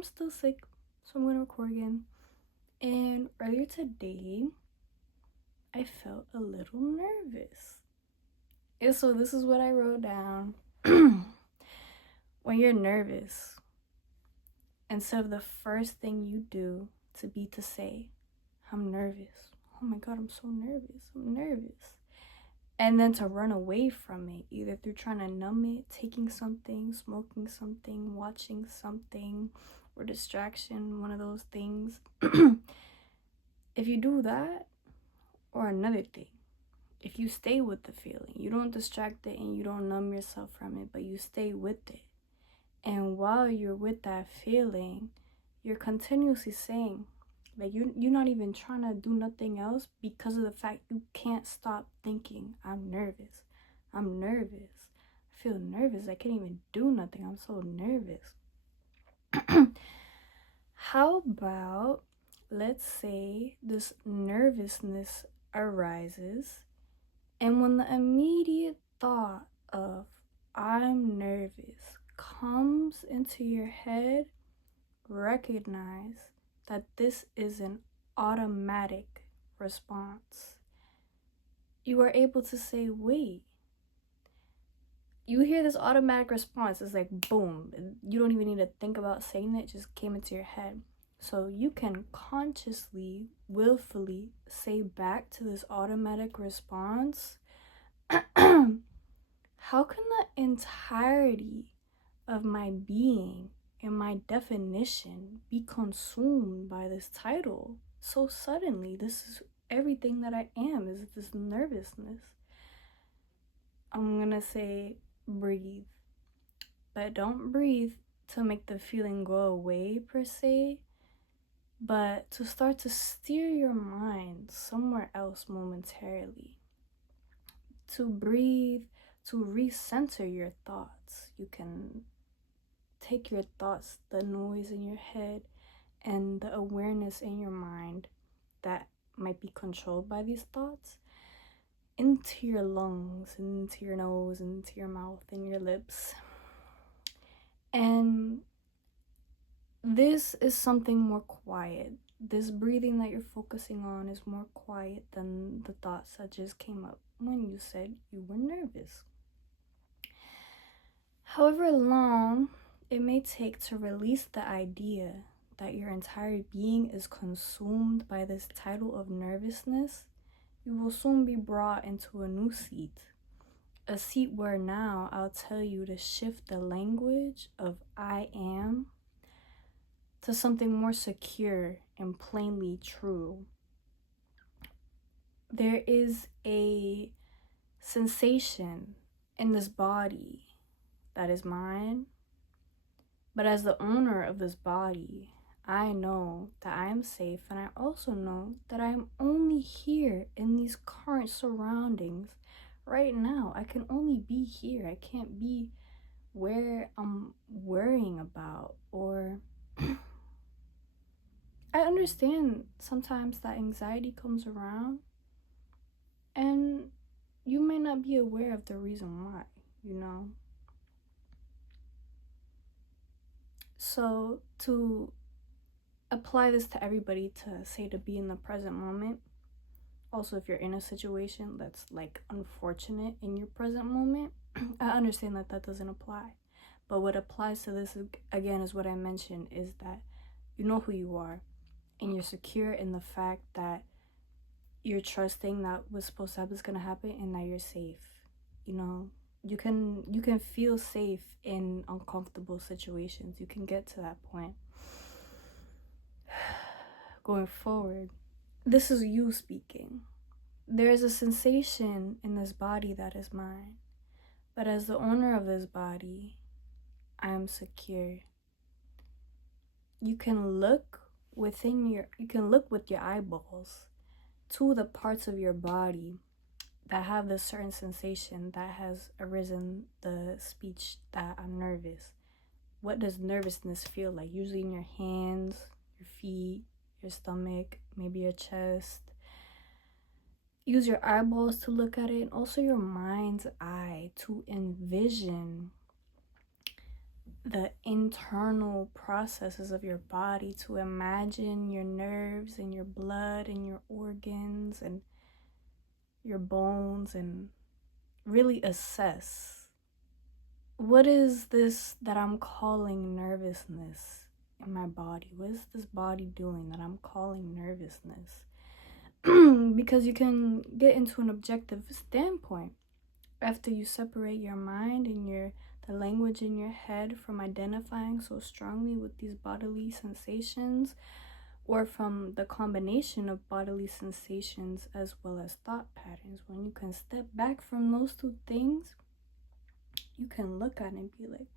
I'm still sick, so I'm gonna record again. And earlier today, I felt a little nervous. And so this is what I wrote down. When you're nervous, instead of the first thing you do to say, I'm nervous. Oh my God, I'm so nervous. I'm nervous. And then to run away from it, either through trying to numb it, taking something, smoking something, watching something, or distraction, one of those things. If you do that, or another thing, if you stay with the feeling, you don't distract it and you don't numb yourself from it, but you stay with it. And while you're with that feeling, you're continuously saying, like, you're not even trying to do nothing else because of the fact you can't stop thinking, I'm nervous. I'm nervous. I feel nervous. I can't even do nothing. I'm so nervous. How about, let's say this nervousness arises, and when the immediate thought of I'm nervous comes into your head, recognize that this is an automatic response. You are able to say, wait. You hear this automatic response, it's like boom. You don't even need to think about saying it, just came into your head. So you can consciously, willfully say back to this automatic response, how can the entirety of my being and my definition be consumed by this title so suddenly? This is everything that I am, is this nervousness. I'm gonna say breathe, but don't breathe to make the feeling go away per se, but to start to steer your mind somewhere else momentarily. To breathe, to recenter your thoughts. You can take your thoughts, the noise in your head, and the awareness in your mind that might be controlled by these thoughts, into your lungs, into your nose, into your mouth, and your lips. And this is something more quiet. This breathing that you're focusing on is more quiet than the thoughts that just came up when you said you were nervous. However long it may take to release the idea that your entire being is consumed by this title of nervousness, you will soon be brought into a new seat. A seat where now I'll tell you to shift the language of I am to something more secure and plainly true. There is a sensation in this body that is mine, but as the owner of this body, I know that I am safe, and I also know that I am only here in these current surroundings right now. I can only be here. I can't be where I'm worrying about, or I understand sometimes that anxiety comes around and you may not be aware of the reason why, you know? So to apply this to everybody, to say to be in the present moment, also if you're in a situation that's like unfortunate in your present moment, I understand that that doesn't apply. But what applies to this, again, is what I mentioned, is that you know who you are, and you're secure in the fact that you're trusting that what's supposed to happen is gonna happen, and that you're safe. You know, you can feel safe in uncomfortable situations. You can get to that point. Going forward, this is you speaking. There is a sensation in this body that is mine, but as the owner of this body, I am secure. You can look with your eyeballs to the parts of your body that have this certain sensation that has arisen, the speech that I'm nervous. What does nervousness feel like? Usually in your hands, your feet, your stomach, maybe your chest. Use your eyeballs to look at it, and also your mind's eye to envision the internal processes of your body, to imagine your nerves and your blood and your organs and your bones, and really assess, what is this that I'm calling nervousness in my body? What is this body doing that I'm calling nervousness? Because you can get into an objective standpoint after you separate your mind and the language in your head from identifying so strongly with these bodily sensations, or from the combination of bodily sensations as well as thought patterns. When you can step back from those two things, you can look at it and be like,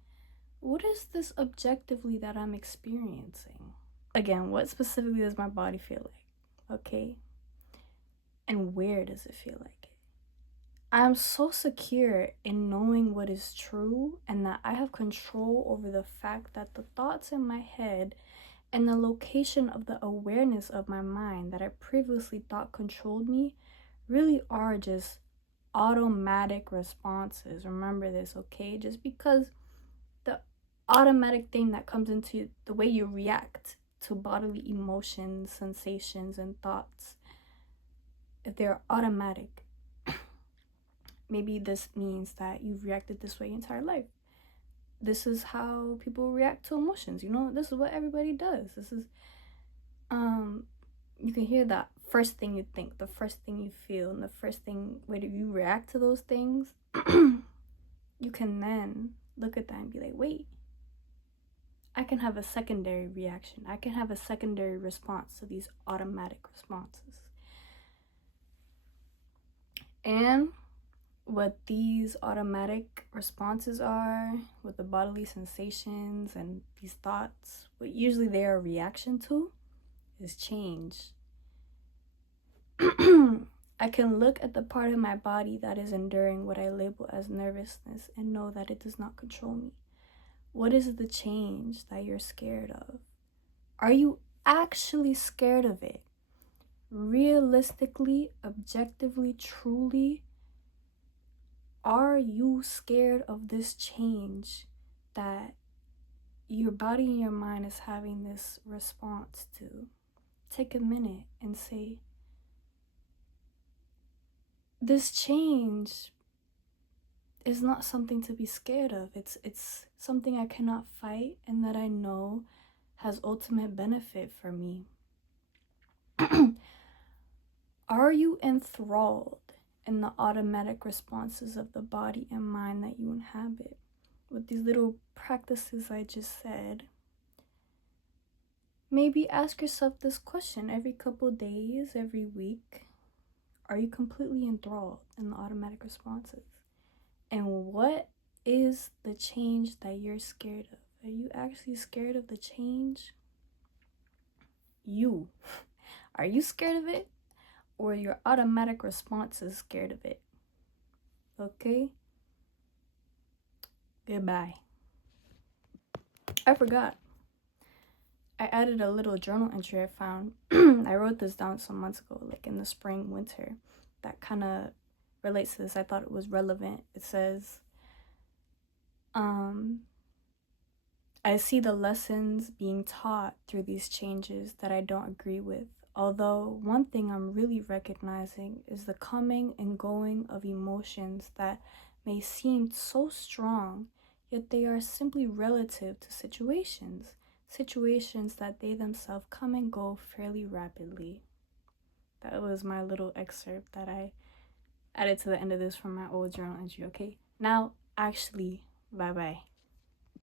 what is this objectively that I'm experiencing? Again, what specifically does my body feel like? Okay? And where does it feel like it? I'm so secure in knowing what is true and that I have control over the fact that the thoughts in my head and the location of the awareness of my mind that I previously thought controlled me really are just automatic responses. Remember this, okay? Just because the automatic thing that comes into the way you react to bodily emotions, sensations, and thoughts, if they're automatic, maybe this means that you've reacted this way your entire life. This is how people react to emotions. You know, this is what everybody does. This is, you can hear that first thing you think, the first thing you feel, and the first thing, where do you react to those things? You can then look at that and be like, wait, I can have a secondary reaction. I can have a secondary response to these automatic responses. And what these automatic responses are, what the bodily sensations and these thoughts, what usually they are a reaction to, is change. I can look at the part of my body that is enduring what I label as nervousness and know that it does not control me. What is the change that you're scared of? Are you actually scared of it? Realistically, objectively, truly, are you scared of this change that your body and your mind is having this response to? Take a minute and say, this change is not something to be scared of. It's something I cannot fight and that I know has ultimate benefit for me. Are you enthralled in the automatic responses of the body and mind that you inhabit? With these little practices I just said, maybe ask yourself this question every couple days, every week. Are you completely enthralled in the automatic responses? And what is the change that you're scared of? Are you actually scared of the change? You. Are you scared of it? Or your automatic response is scared of it? Okay? Goodbye. I forgot. I added a little journal entry I found. I wrote this down some months ago, like in the spring, winter. That kind of relates to this. I thought it was relevant. It says, I see the lessons being taught through these changes that I don't agree with. Although one thing I'm really recognizing is the coming and going of emotions that may seem so strong, yet they are simply relative to situations that they themselves come and go fairly rapidly. That was my little excerpt that I added to the end of this from my old journal entry, okay? Now, actually, bye-bye.